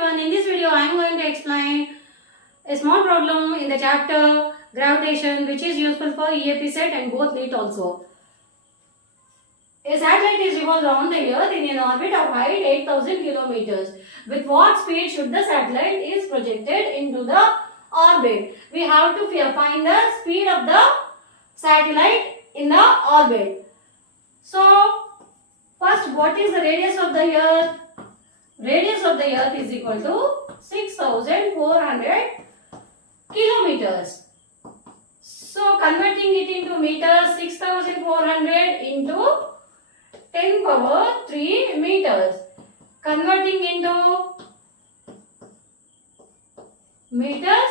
everyone, in this video I am going to explain a small problem in the chapter gravitation which is useful for EAP set and both NEET also. A satellite is revolved around the earth in an orbit of height 8000 kilometers. With what speed should the satellite is projected into the orbit? We have to find the speed of the satellite in the orbit. So first, what is the radius of the earth? Radius of the earth is equal to 6400 kilometers. So converting it into meters, 6400 into 10 power 3 meters. Converting into meters,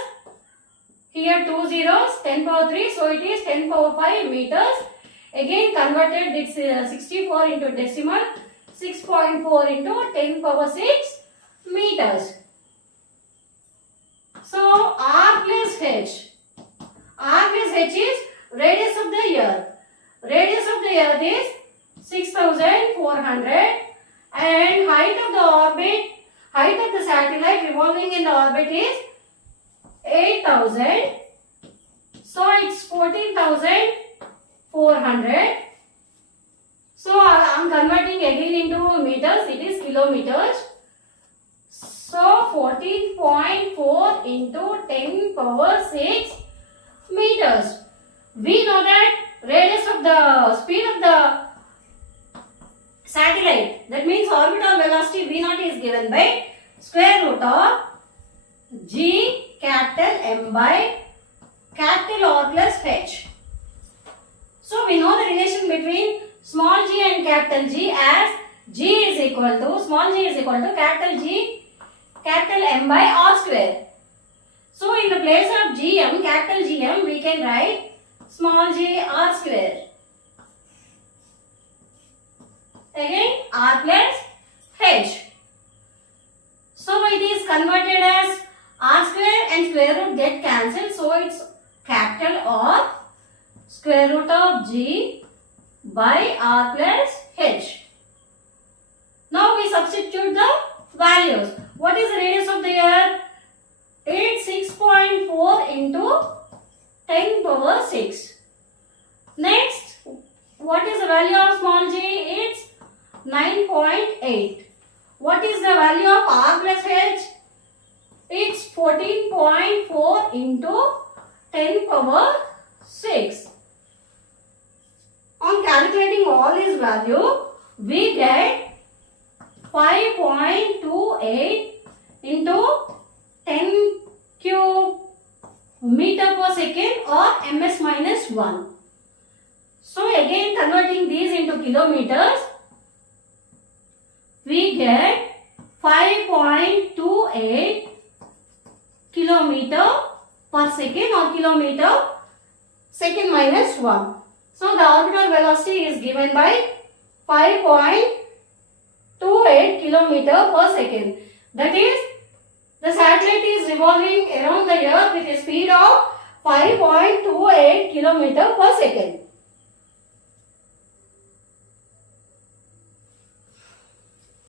here 2 zeros, 10 power 3, so it is 10 power 5 meters. Again converted, it's 64 into decimal, 6.4 into 10 power 6 meters. So R plus H. R plus H is radius of the earth. Radius of the earth is 6400 and height of the orbit, height of the satellite revolving in the orbit is 8000. So it's 14,400. So I am converting again into meters, it is kilometers. So 14.4 into 10 power 6 meters. We know that radius of the speed of the satellite, that means orbital velocity V0 is given by square root of G capital M by capital R plus H. So we know the relation between small g and capital G as G is equal to, small g is equal to capital G capital M by R square. So in the place of Gm, capital Gm, we can write small g R square. Again R plus H. So it is converted as R square and square root get cancelled. So it's capital R square root of G by R plus H. Now we substitute the values. What is the radius of the earth? It's 6.4 into 10 power 6. Next, what is the value of small g? It's 9.8. What is the value of R plus H? It's 14.4 into 10 power 6. On calculating all these values, we get 5.28 into 10 cube meter per second or ms minus 1. So again converting these into kilometers, we get 5.28 kilometer per second or kilometer second minus 1. So the orbital velocity is given by 5.28 kilometer per second. That is, the satellite is revolving around the earth with a speed of 5.28 kilometer per second.